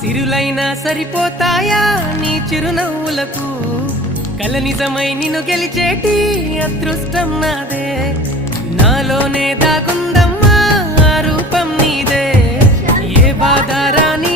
సిరులైనా సరిపోతాయా నీ చిరునవ్వులకు కల నిజమై నిన్ను గెలిచేటి అదృష్టం నాదే నాలోనే దాగుందమ్మా ఆ రూపం నీదే ఏ బాధ రాని